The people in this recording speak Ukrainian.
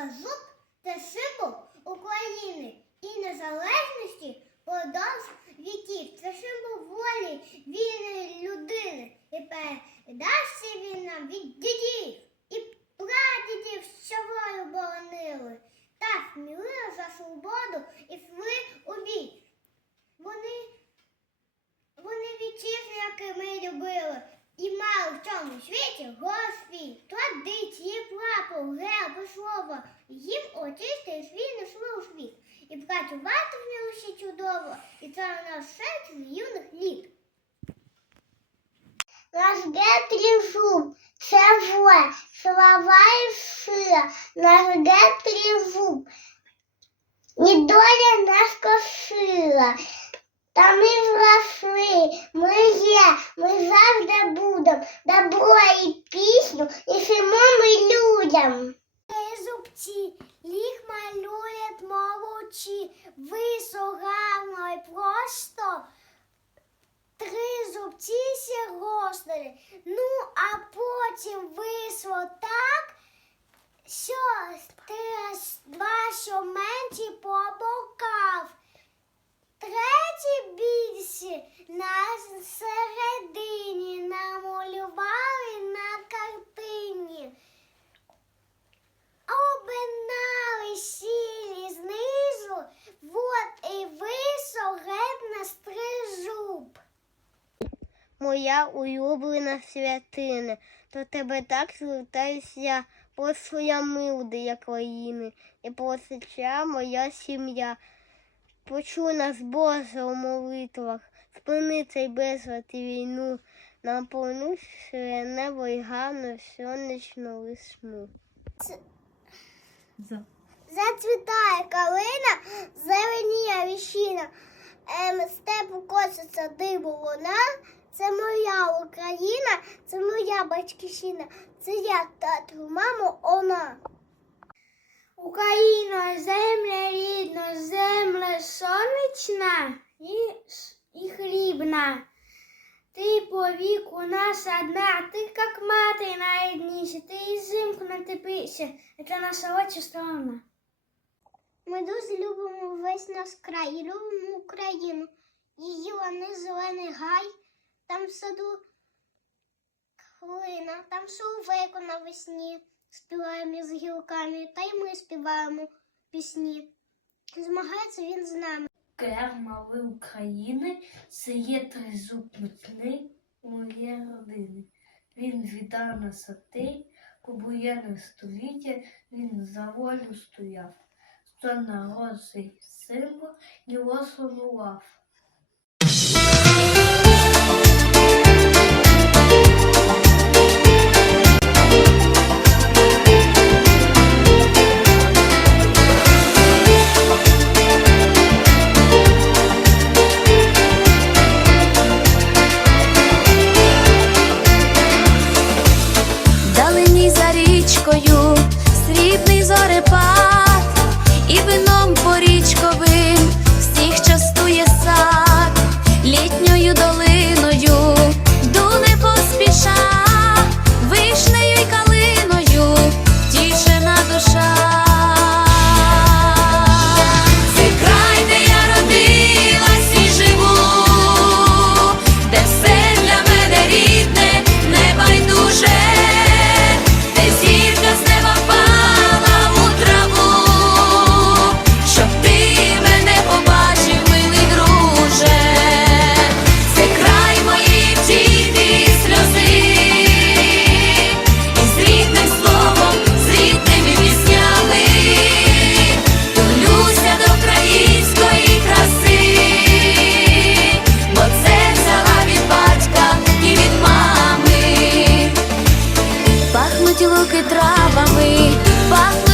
кажук та символ України і незалежності подовж віків. Це символ волі вільної людини. І передався він нам від дідів і прадідів з собою боронили. Та сміли за свободу і шли у бій. Вони, вони вітчизни, які ми любили. І мали в цьому світі свій традиції прапор, герб слово. Їм очистий свій у світ. І працювати вмілося чудово, і це у нас з юних літ. Наш гетрізуб, це воля, слова і сила, наш гетрізуб. І доля нас косила. Та ми зросли, ми є, ми завжди будемо. Добро і пісню, і симо ми людям. Зубці, ліг малюють молодці, висогано і просто. Три зубці сі гостили, ну а потім більші на середині намалювали на картині. Обинали сілі знизу, вот і вийшов на стрижуб. Моя улюблена святина, до тебе так звертаюся по своя милдия країни, і просича моя сім'я. Почуй нас, Боже, у молитвах, спини цей безлад і війну, наповни своє небо і гарну сонячну весну. За. Зацвітає калина, зеленіє віщина, ем, степу коситься дибу луна. Це моя Україна, це моя батьківщина, це я, тату, мамо, вона. Україна, земля рідна, земля сонячна і, і хлібна. Ти по віку наша одна, ти як мати найрідніша, ти і зимку на тепліше, це наша отче Ми дуже любимо весь наш край і любимо Україну. Її лани зелений гай, там в саду хлина, там шовейко навесні співаємо з гілками, та й ми співаємо пісні. Змагається він з нами. Кермали України, це є тризуб міцний моєї родини. Він віддав на отей, побоєне століття, він за волю стояв. то народ символ його слонував. луки травами.